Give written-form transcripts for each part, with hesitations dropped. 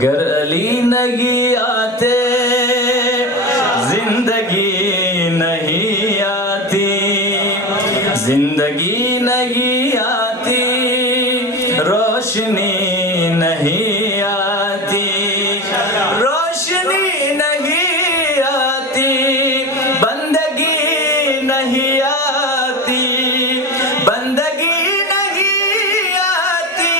گر علی نہیں آتے زندگی نہیں آتی، زندگی نہیں آتی، روشنی نہیں آتی، روشنی نہیں آتی، بندگی نہیں آتی، بندگی نہیں آتی،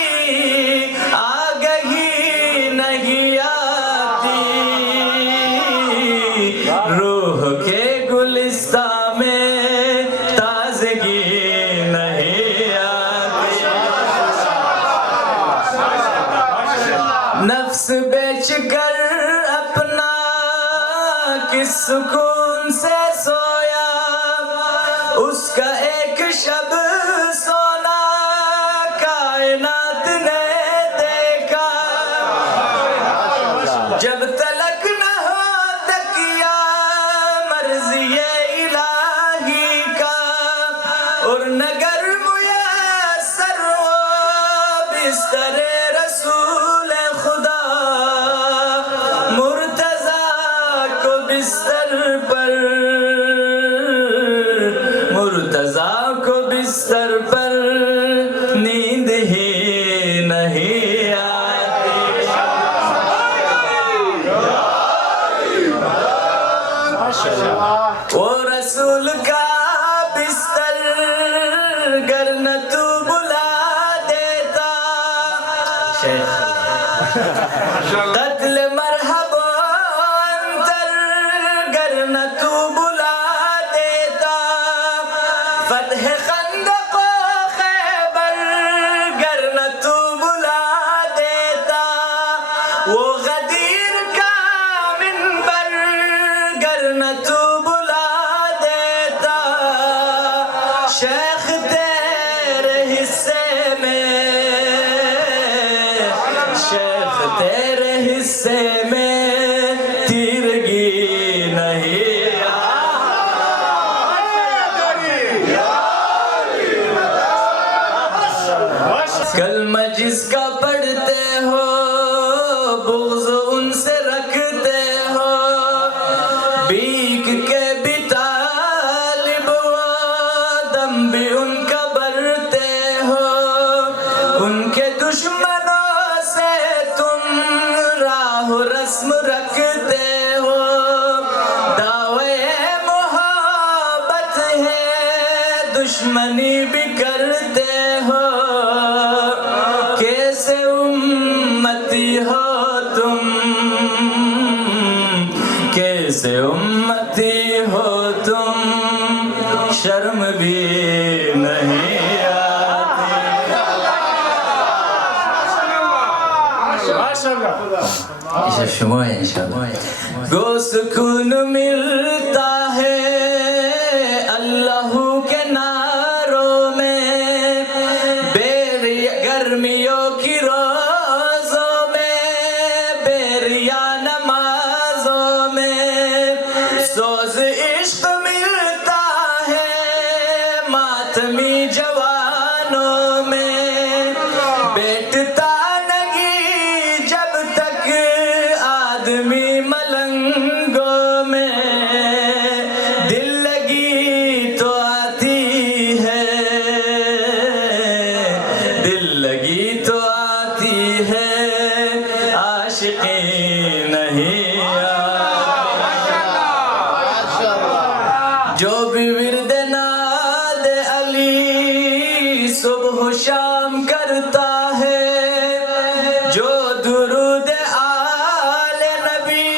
آگہی نہیں آتی، روح کے گلستان میں تازگی نہیں آتی، نفس بیچ کر اپنا کس سکون سے سویا، اس کا ایک شب سونا کائنات نے دیکھا، جب تلک نہ ہو تکیا مرضی الہی کا، اور نگر میسر ہو بستر رسول خدا، مرتضیٰ کو بستر پر، مرتضیٰ کو بستر پر نیند ہی نہیں آتی، وہ رسول کا بستر گر نہ تو بلا دیتا، قتل مرحب و انتر گر نہ تو بلا دیتا، فتح خندق و خیبر گر نہ تو بلا دیتا، وہ غدیر کا منبر گر نہ تو بلا دیتا، شیخ تیرے حصے میں، شیخ تیرے حصے میں تیرگی نہیں آتی، کلمہ جس کا پڑھتے ہو بغض ان سے رکھتے ہو، بیک کے بھی طالب ہو، دم بھی ان کا برتے ہو، ان کے دشمنوں سے تم راہ و رسم رکھتے ہو، دعوے محبت ہے دشمنی بھی کرتے ہو، کیسے امتی ہو تم، کیسے امتی ہو تم، شرم بھی نہیں آتی، شما ہے انشاءاللہ، گو سکون ملتا ہے اللہ کے ناروں میں، گرمیوں کی روزوں میں، بیریا نمازوں میں، سوز عشق ملتا ہے ماتمی جوانوں میں، بیٹھتا نہیں جب تک آدمی ملنگوں میں، دل لگی تو آتی ہے، دل لگی تو آتی ہے، عاشقی نہیں آتی، جو بھی ورد ناد علی صبح و شام کرتا ہے، جو درود آل نبی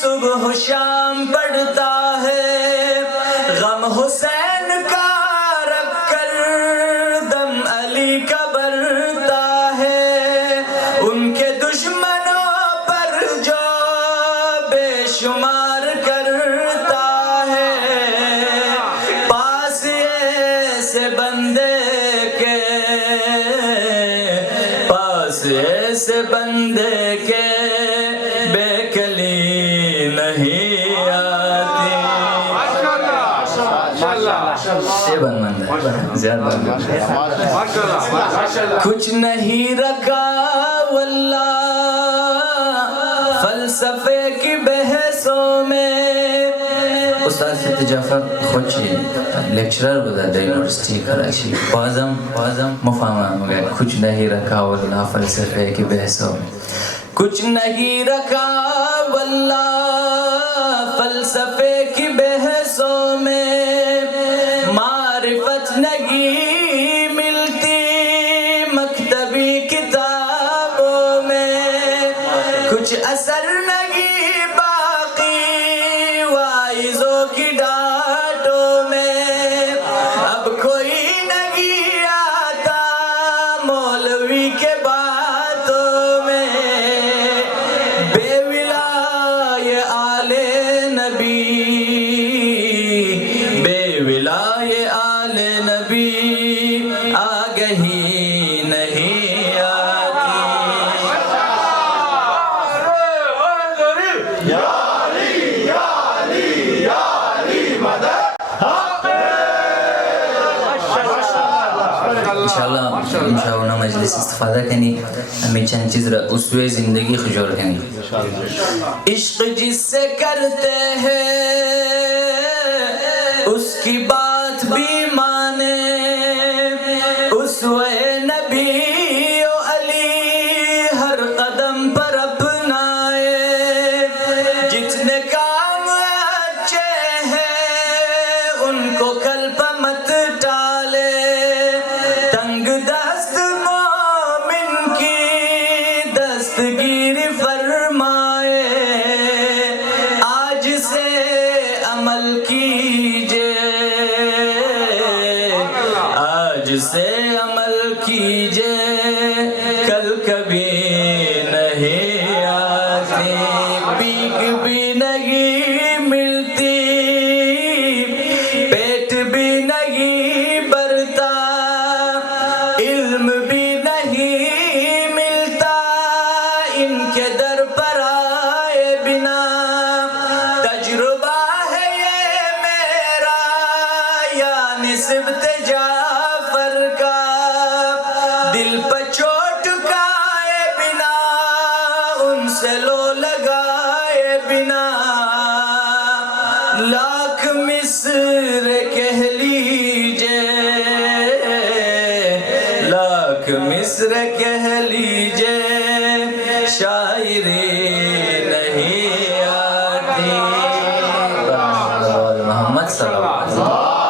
صبح و شام پڑھتا ہے، غم حسین کا رکھ کر دم علی کا برتا ہے، ان کے دشمنوں پر جو بے شمار کرتا ہے، پاس ایسے بندے کے، پاس ایسے بندے کے بے کلی نہیں آتی، کچھ نہیں رکھا واللہ فلسفے کی بحثوں میں استاد فتح جعفر خوچی لیکچرر بتا دے یونیورسٹی کراچی بازم مفاہمہ مگر کچھ نہیں رکھا واللہ فلسفے کی بحثوں میں کچھ نہیں رکھا واللہ فلسفے کی بحثوں میں معرفت نہیں ملتی مکتبی کتابوں میں کچھ اثر نہیں باقی وائزوں کی ڈانٹوں میں اب کوئی نہیں آتا مولوی کے باتوں میں بے ولائے آل نبی بے ولائے آل نبی آگہی نہیں آتی انشاءاللہ مجلس استفادہ کرنی ہمیں چند چیز اسوے زندگی خجور کرنی عشق جس سے کرتے ہیں اس کی بات بھی مانے اسوے نبی و علی ہر قدم پر اپنائے جتنے کام اچھے ہیں ان کو کل پہ مت ٹالے تنگ دست مومن کی دستگیری فرمائے آج سے عمل کیجئے آج سے عمل کیجئے کل کبھی نہیں آتی پیک بھی نہیں ملتی پیٹ بھی نہیں بھرتا علم بھی نہیں ملتا ان کے در پر آئے بنا تجربہ ہے یہ میرا یا نسبت جعفر کا دل پہ چوٹ کھائے بنا ان سے لو لگائے بنا لاکھ مصر کہہ لیجئے لاکھ مصر کہہ لیجئے